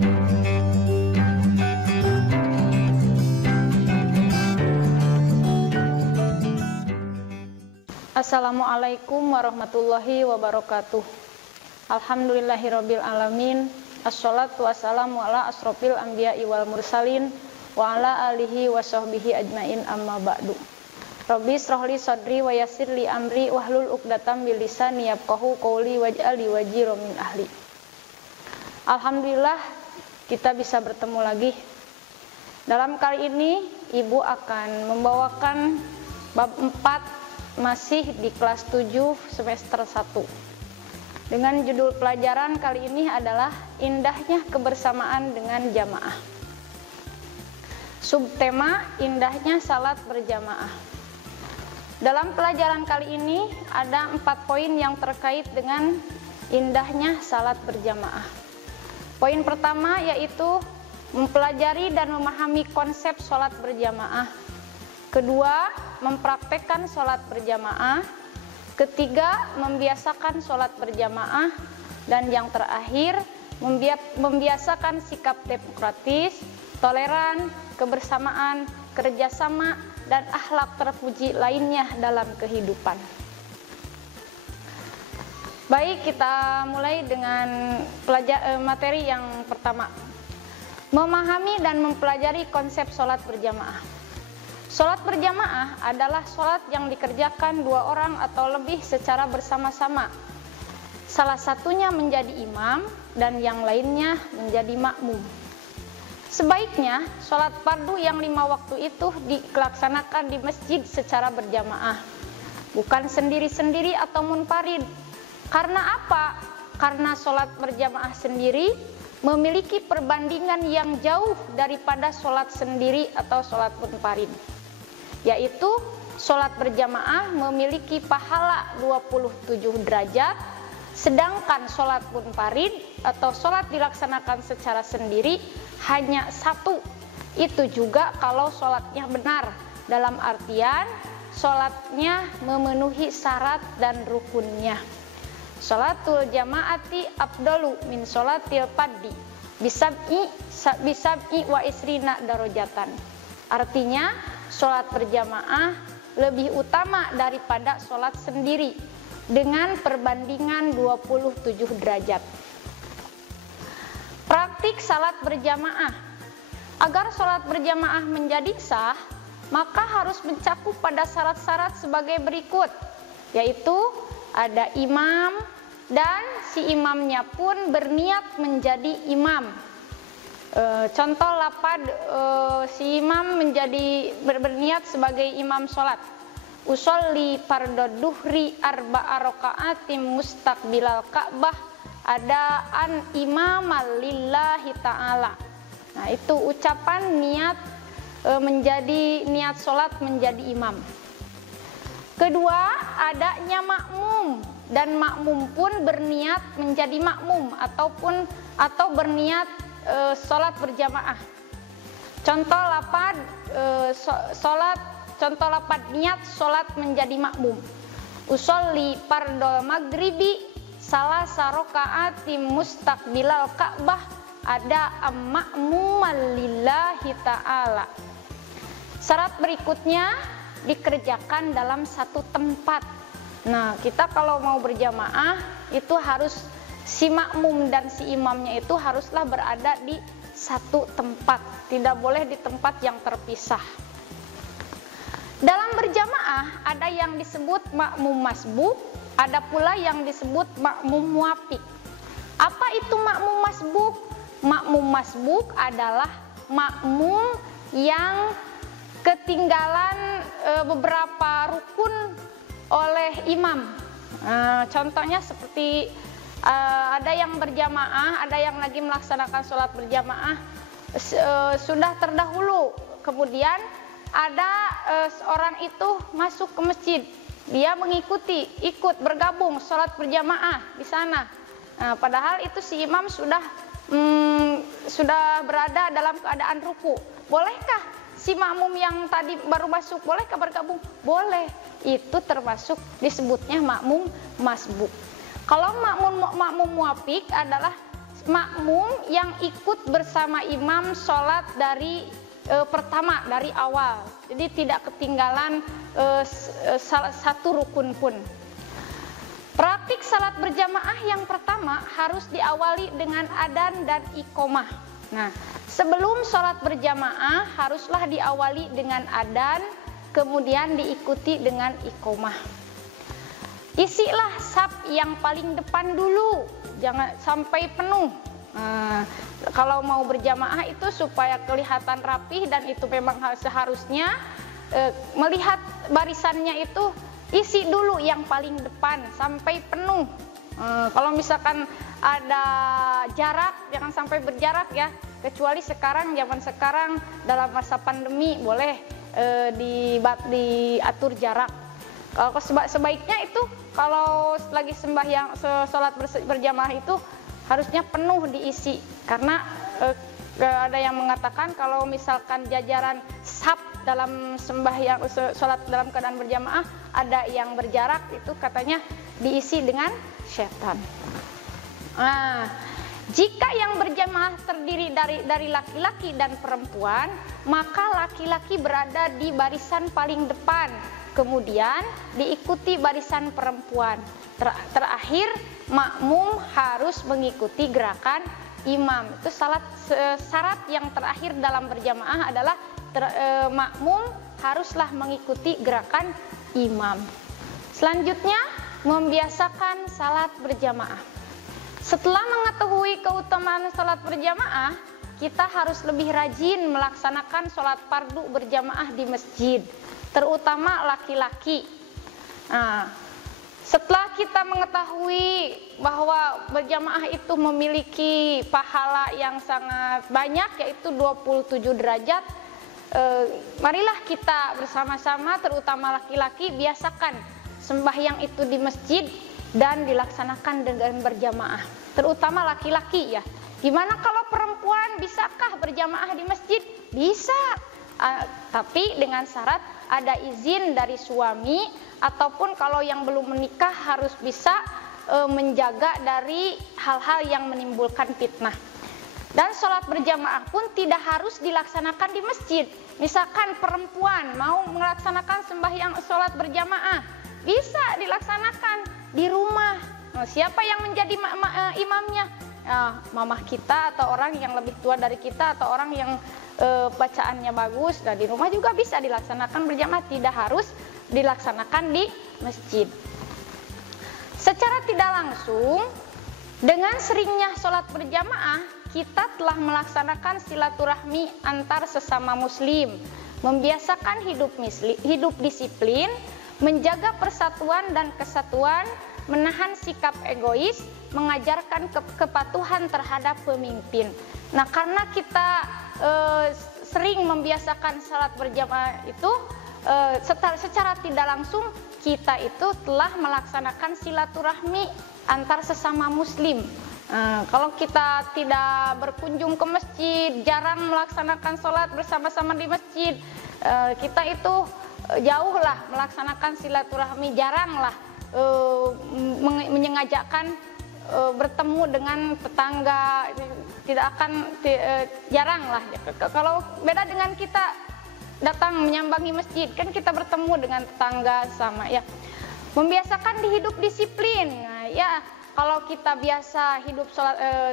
Assalamualaikum warahmatullahi wabarakatuh. Alhamdulillahirabbil alamin. Assalatu wassalamu ala asrofil anbiya'i wal mursalin wa ala alihi wa sahbihi ajmain, amma ba'du. Rabbi shrahli sadri wa yassirli amri wahlul 'uqdatam min lisani yafqahu qawli waj'alni waziran min ahli. Alhamdulillah kita bisa bertemu lagi. Dalam kali ini Ibu akan membawakan bab 4 masih di kelas 7 semester 1. Dengan judul pelajaran kali ini adalah indahnya kebersamaan dengan jamaah. Subtema indahnya salat berjamaah. Dalam pelajaran kali ini ada 4 poin yang terkait dengan indahnya salat berjamaah. Poin pertama yaitu mempelajari dan memahami konsep salat berjamaah. Kedua, mempraktekkan sholat berjamaah. Ketiga, membiasakan sholat berjamaah. Dan yang terakhir, membiasakan sikap demokratis, toleran, kebersamaan, kerjasama, dan akhlak terpuji lainnya dalam kehidupan. Baik, kita mulai dengan materi yang pertama. Memahami dan mempelajari konsep sholat berjamaah. Sholat berjamaah adalah sholat yang dikerjakan 2 orang atau lebih secara bersama-sama. Salah satunya menjadi imam dan yang lainnya menjadi makmum. Sebaiknya sholat fardu yang 5 waktu itu dilaksanakan di masjid secara berjamaah, bukan sendiri-sendiri atau munfarid. Karena apa? Karena sholat berjamaah sendiri memiliki perbandingan yang jauh daripada sholat sendiri atau sholat munfarid. Yaitu sholat berjamaah memiliki pahala 27 derajat, sedangkan sholat munfarid atau sholat dilaksanakan secara sendiri hanya 1. Itu juga kalau sholatnya benar, dalam artian sholatnya memenuhi syarat dan rukunnya. Sholatul jamaati afdalu min sholatil fardhi bisab'i wa isrina darajatan. Artinya sholat berjamaah lebih utama daripada sholat sendiri dengan perbandingan 27 derajat. Praktik sholat berjamaah. Agar sholat berjamaah menjadi sah, maka harus mencakup pada syarat-syarat sebagai berikut, yaitu ada imam dan si imamnya pun berniat menjadi imam. Contoh lapad si imam menjadi berniat sebagai imam sholat. Usolli fardhu duhri arba'a raka'atim mustaqbilal Ka'bah adaan imamal lillahi ta'ala. Nah, itu ucapan niat menjadi niat sholat menjadi imam. Kedua, adanya makmum dan makmum pun berniat menjadi makmum atau berniat sholat berjamaah. Contoh lapad niat sholat menjadi makmum. Usolli fardhol maghribi salasa raka'atim mustaqbilal Ka'bah ada ma'mumal lillahi ta'ala. Syarat berikutnya dikerjakan dalam satu tempat. Nah, kita kalau mau berjamaah itu harus si makmum dan si imamnya itu haruslah berada di satu tempat, tidak boleh di tempat yang terpisah. Dalam berjamaah ada yang disebut makmum masbuk, ada pula yang disebut makmum muwafiq. Apa itu makmum masbuk? Makmum masbuk adalah makmum yang ketinggalan beberapa rukun oleh imam. Contohnya seperti ada yang berjamaah, ada yang lagi melaksanakan sholat berjamaah sudah terdahulu, kemudian ada seorang itu masuk ke masjid, dia ikut bergabung sholat berjamaah di sana. Nah, padahal itu si imam sudah berada dalam keadaan ruku. Bolehkah si makmum yang tadi baru masuk, bolehkah bergabung? Boleh. Itu termasuk disebutnya makmum masbuk. Kalau makmum muwafiq adalah makmum yang ikut bersama imam sholat dari pertama, dari awal. Jadi tidak ketinggalan salah satu rukun pun. Praktik salat berjamaah yang pertama harus diawali dengan adzan dan iqomah. Nah, sebelum sholat berjamaah haruslah diawali dengan adzan, kemudian diikuti dengan iqomah. Isilah saf yang paling depan dulu, jangan sampai penuh. Kalau mau berjamaah itu supaya kelihatan rapih, dan itu memang seharusnya melihat barisannya itu isi dulu yang paling depan sampai penuh. Kalau misalkan ada jarak, jangan sampai berjarak ya. Kecuali sekarang, zaman sekarang dalam masa pandemi boleh diatur jarak. Kalau sebaiknya itu kalau lagi sembahyang sholat berjamaah itu harusnya penuh diisi, karena ada yang mengatakan kalau misalkan jajaran saf dalam sembahyang sholat dalam keadaan berjamaah ada yang berjarak, itu katanya diisi dengan setan. Nah, jika yang berjamaah terdiri dari laki-laki dan perempuan, maka laki-laki berada di barisan paling depan, kemudian diikuti barisan perempuan. Terakhir, makmum harus mengikuti gerakan imam. Itu syarat yang terakhir dalam berjamaah adalah makmum haruslah mengikuti gerakan imam. Selanjutnya, membiasakan salat berjamaah. Setelah mengetahui keutamaan salat berjamaah, kita harus lebih rajin melaksanakan salat fardu berjamaah di masjid, terutama laki-laki. Nah, setelah kita mengetahui bahwa berjamaah itu memiliki pahala yang sangat banyak, yaitu 27 derajat, marilah kita bersama-sama, terutama laki-laki, biasakan sembahyang itu di masjid dan dilaksanakan dengan berjamaah, terutama laki-laki ya. Gimana kalau perempuan, bisakah berjamaah di masjid? Bisa, tapi dengan syarat ada izin dari suami, ataupun kalau yang belum menikah harus bisa menjaga dari hal-hal yang menimbulkan fitnah. Dan sholat berjamaah pun tidak harus dilaksanakan di masjid. Misalkan perempuan mau melaksanakan sembahyang sholat berjamaah, bisa dilaksanakan di rumah. Nah, siapa yang menjadi imamnya? Mamah kita atau orang yang lebih tua dari kita, atau orang yang bacaannya bagus. Dan di rumah juga bisa dilaksanakan berjamaah, tidak harus dilaksanakan di masjid. Secara tidak langsung, dengan seringnya sholat berjamaah, kita telah melaksanakan silaturahmi antar sesama muslim, membiasakan hidup disiplin, menjaga persatuan dan kesatuan, menahan sikap egois, mengajarkan kepatuhan terhadap pemimpin. Nah, karena kita sering membiasakan salat berjamaah itu, secara tidak langsung kita itu telah melaksanakan silaturahmi antar sesama muslim. Kalau kita tidak berkunjung ke masjid, jarang melaksanakan sholat bersama-sama di masjid, kita itu jauhlah melaksanakan silaturahmi, jaranglah menyengajakan bertemu dengan tetangga, tidak akan jarang lah. Kalau beda dengan kita datang menyambangi masjid, kan kita bertemu dengan tetangga sama ya. Membiasakan hidup disiplin. Nah, ya, kalau kita biasa hidup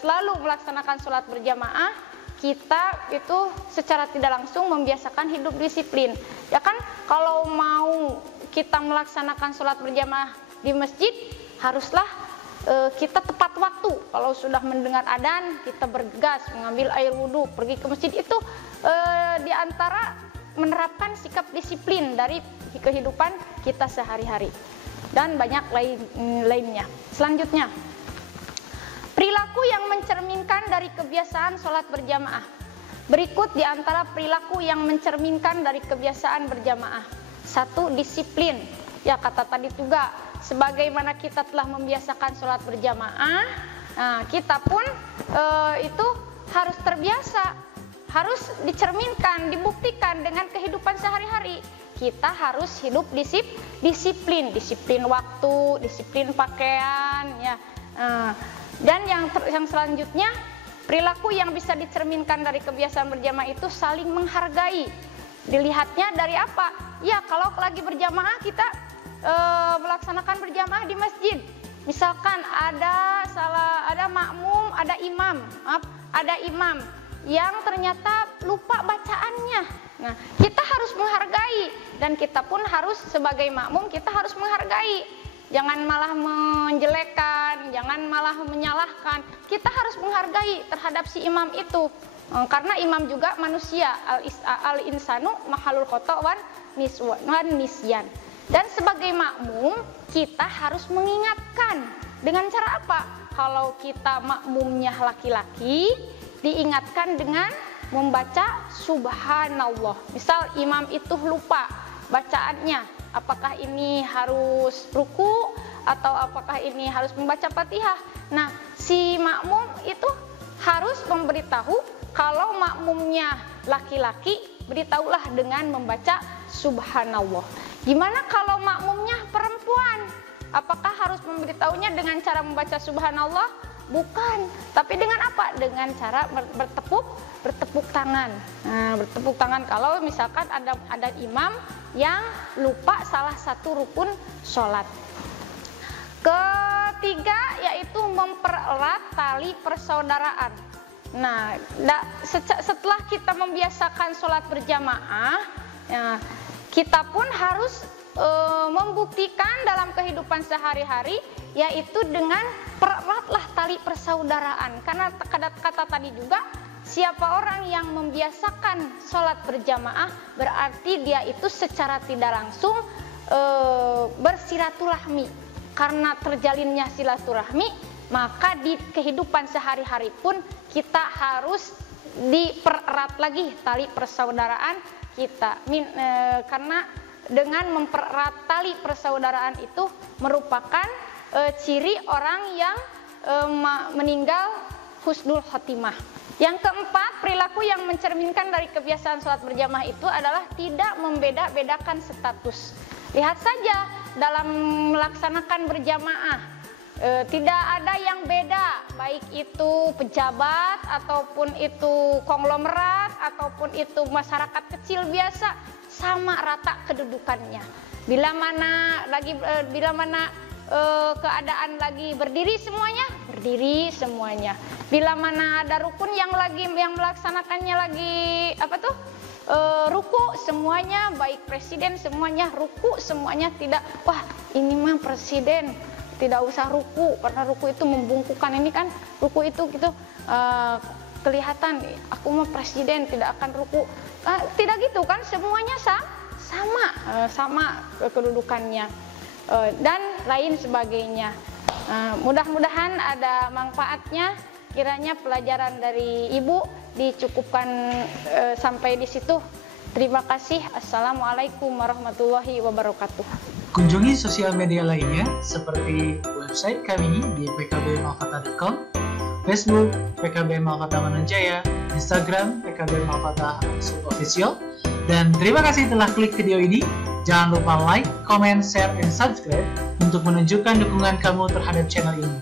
selalu melaksanakan sholat berjamaah, kita itu secara tidak langsung membiasakan hidup disiplin. Ya kan, kalau mau kita melaksanakan sholat berjamaah di masjid, haruslah kita tepat waktu. Kalau sudah mendengar adzan, kita bergegas mengambil air wudhu, pergi ke masjid. Itu di antara menerapkan sikap disiplin dari kehidupan kita sehari-hari. Dan banyak lainnya. Selanjutnya, perilaku yang mencerminkan dari kebiasaan sholat berjamaah. Berikut di antara perilaku yang mencerminkan dari kebiasaan berjamaah. 1. Disiplin. Ya, kata tadi juga, sebagaimana kita telah membiasakan sholat berjamaah, nah, kita pun itu harus terbiasa, harus dicerminkan, dibuktikan dengan kehidupan sehari-hari. Kita harus hidup disiplin waktu, disiplin pakaian, ya. Dan yang selanjutnya, perilaku yang bisa dicerminkan dari kebiasaan berjamaah itu saling menghargai. Dilihatnya dari apa? Ya, kalau lagi berjamaah kita melaksanakan berjamaah di masjid. Misalkan ada makmum, ada imam yang ternyata lupa bacaannya. Nah, kita harus menghargai, dan kita pun harus sebagai makmum kita harus menghargai. Jangan malah menjelekkan, jangan malah menyalahkan. Kita harus menghargai terhadap si imam itu. Karena imam juga manusia, al-insanu mahalul khata' wan nisyan. Dan sebagai makmum kita harus mengingatkan. Dengan cara apa? Kalau kita makmumnya laki-laki, diingatkan dengan membaca subhanallah. Misal imam itu lupa bacaannya, apakah ini harus ruku atau apakah ini harus membaca Fatihah. Nah, si makmum itu harus memberitahu. Kalau makmumnya laki-laki, beritahulah dengan membaca subhanallah. Gimana kalau makmumnya perempuan? Apakah harus memberitahunya dengan cara membaca subhanallah? Bukan, tapi dengan apa? Dengan cara bertepuk tangan. Nah, bertepuk tangan kalau misalkan ada imam yang lupa salah satu rukun sholat. Ketiga, yaitu mempererat tali persaudaraan. Nah, setelah kita membiasakan sholat berjamaah, ya, kita pun harus membuktikan dalam kehidupan sehari-hari, yaitu dengan pereratlah tali persaudaraan. Karena kata tadi juga, siapa orang yang membiasakan sholat berjamaah, berarti dia itu secara tidak langsung bersilaturahmi. Karena terjalinnya silaturahmi, maka di kehidupan sehari-hari pun kita harus dipererat lagi tali persaudaraan kita. Karena dengan mempererat tali persaudaraan itu merupakan ciri orang yang meninggal husnul khotimah. Yang keempat, perilaku yang mencerminkan dari kebiasaan sholat berjamaah itu adalah tidak membeda-bedakan status. Lihat saja dalam melaksanakan berjamaah, tidak ada yang beda, baik itu pejabat ataupun itu konglomerat ataupun itu masyarakat kecil biasa, sama rata kedudukannya. Bila mana keadaan lagi berdiri semuanya. Bila mana ada rukun yang melaksanakannya lagi ruku, semuanya, baik presiden semuanya ruku, semuanya tidak. Wah, ini mah presiden tidak usah ruku karena ruku itu membungkukkan, ini kan ruku itu gitu kelihatan aku mah presiden tidak akan ruku. Tidak gitu kan, semuanya sama kedudukannya dan lain sebagainya. Mudah-mudahan ada manfaatnya. Kiranya pelajaran dari Ibu dicukupkan sampai di situ. Terima kasih. Assalamualaikum warahmatullahi wabarakatuh. Kunjungi sosial media lainnya seperti website kami di pkbmalfata.com, Facebook PKB Malfata Mananjaya, Instagram PKB Malfata Official. Dan terima kasih telah klik video ini. Jangan lupa like, comment, share, and subscribe untuk menunjukkan dukungan kamu terhadap channel ini.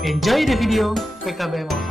Enjoy the video PKB Malfata.